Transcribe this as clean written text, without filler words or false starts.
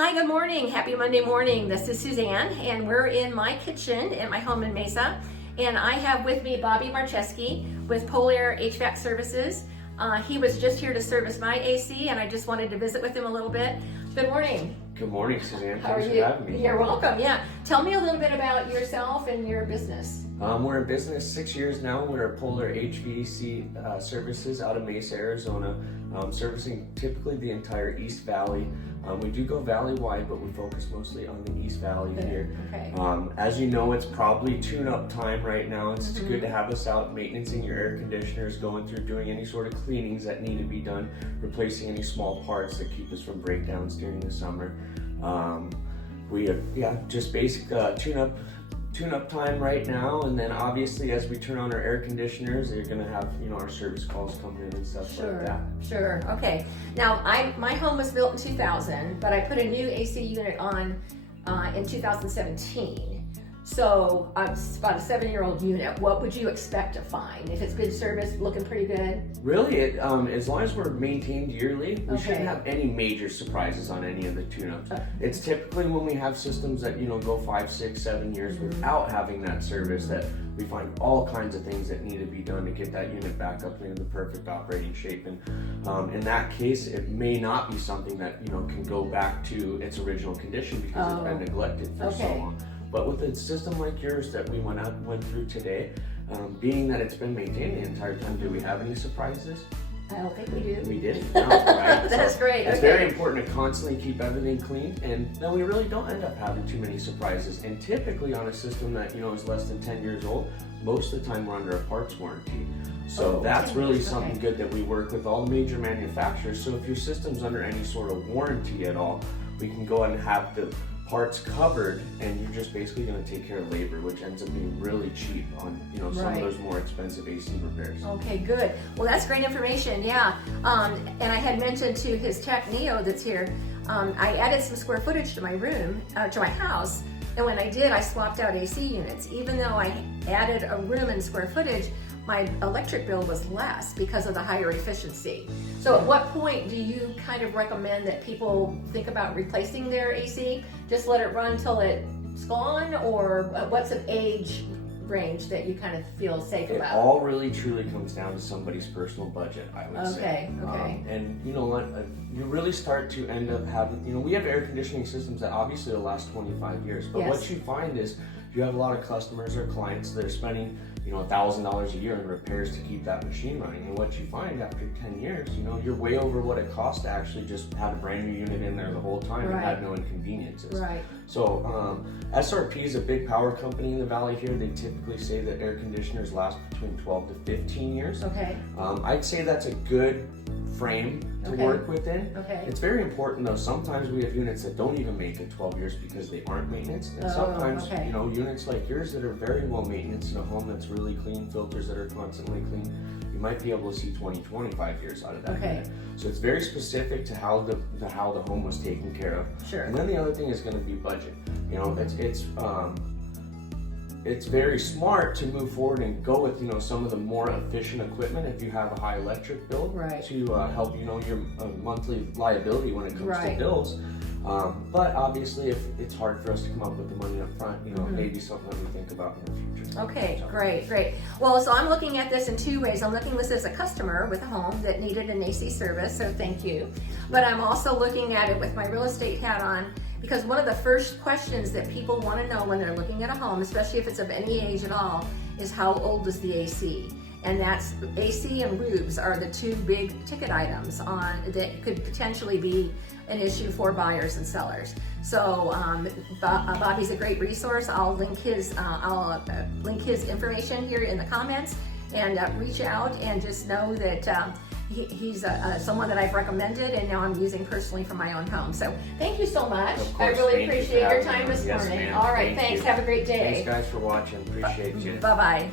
Hi, good morning. Happy Monday morning. This is Suzanne, and we're in my kitchen at my home in Mesa. And I have with me Bobby Marcheski with Polair HVAC Services. He was just here to service my AC, and I just wanted to visit with him a little bit. Good morning. Good morning, Suzanne. How are Thanks you? for having me. You're welcome. Yeah. Tell me a little bit about yourself and your business. We're in business 6 years now. We're Polair HVAC Services out of Mesa, Arizona, servicing typically the entire East Valley. We do go valley-wide, but we focus mostly on the East Valley here. Okay. As you know, it's probably tune-up time right now. It's good to have us out maintaining your air conditioners, going through doing any sort of cleanings that need to be done, replacing any small parts that keep us from breakdowns during the summer. Just basic tune-up time right now, and then obviously as we turn on our air conditioners, they're going to have our service calls coming in and stuff like that. Sure. Okay. Now, my home was built in 2000, but I put a new AC unit on in 2017. So it's about a 7-year-old unit. What would you expect to find if it's been serviced, looking pretty good? Really, as long as we're maintained yearly, we shouldn't have any major surprises on any of the tune-ups. It's typically when we have systems that go 5, 6, 7 years without having that service that we find all kinds of things that need to be done to get that unit back up into the perfect operating shape. And in that case, it may not be something that can go back to its original condition because it's been neglected for so long. But with a system like yours that we went through today, being that it's been maintained the entire time, do we have any surprises? I don't think we do. We did? No, right? That's great. It's very important to constantly keep everything clean, and then we really don't end up having too many surprises. And typically on a system that is less than 10 years old, most of the time we're under a parts warranty. So that's really something good that we work with all the major manufacturers. So if your system's under any sort of warranty at all, we can go ahead and have the parts covered, and you're just basically going to take care of labor, which ends up being really cheap on some of those more expensive AC repairs. Okay, good. Well, that's great information. Yeah, and I had mentioned to his tech Neo that's here, I added some square footage to my room, to my house, and when I did, I swapped out AC units. Even though I added a room and square footage, my electric bill was less because of the higher efficiency. So at what point do you kind of recommend that people think about replacing their AC? Just let it run till it's gone, or what's an age range that you kind of feel safe about? It all really truly comes down to somebody's personal budget, I would say. Okay. And you know what, you really start to end up having, we have air conditioning systems that obviously will last 25 years, but what you find is you have a lot of customers or clients that are spending $1,000 a year in repairs to keep that machine running, and what you find after 10 years, you're way over what it costs to actually just have a brand new unit in there the whole time and have no inconveniences. Right. So SRP is a big power company in the valley here. They typically say that air conditioners last between 12 to 15 years. Okay. I'd say that's a good frame to work within. Okay. It's very important though. Sometimes we have units that don't even make it 12 years because they aren't maintenance. And sometimes, units like yours that are very well maintenance in a home that's really clean, filters that are constantly clean, you might be able to see 20, 25 years out of that unit. So it's very specific to how the home was taken care of. Sure. And then the other thing is going to be budget. It's very smart to move forward and go with some of the more efficient equipment if you have a high electric bill to help your monthly liability when it comes to bills. But obviously, if it's hard for us to come up with the money up front, maybe something that we think about in the future. Okay, great. Well, so I'm looking at this in two ways. I'm looking at this as a customer with a home that needed an AC service, so thank you. But I'm also looking at it with my real estate hat on, because one of the first questions that people want to know when they're looking at a home, especially if it's of any age at all, is how old is the AC? And that's AC and roofs are the two big ticket items that could potentially be an issue for buyers and sellers. So Bobby's a great resource. I'll link his information here in the comments, and reach out and just know that he's someone that I've recommended, and now I'm using personally for my own home. So thank you so much. I really appreciate your time this morning. All right, thanks. Have a great day. Thanks guys for watching. Appreciate you. Bye-bye.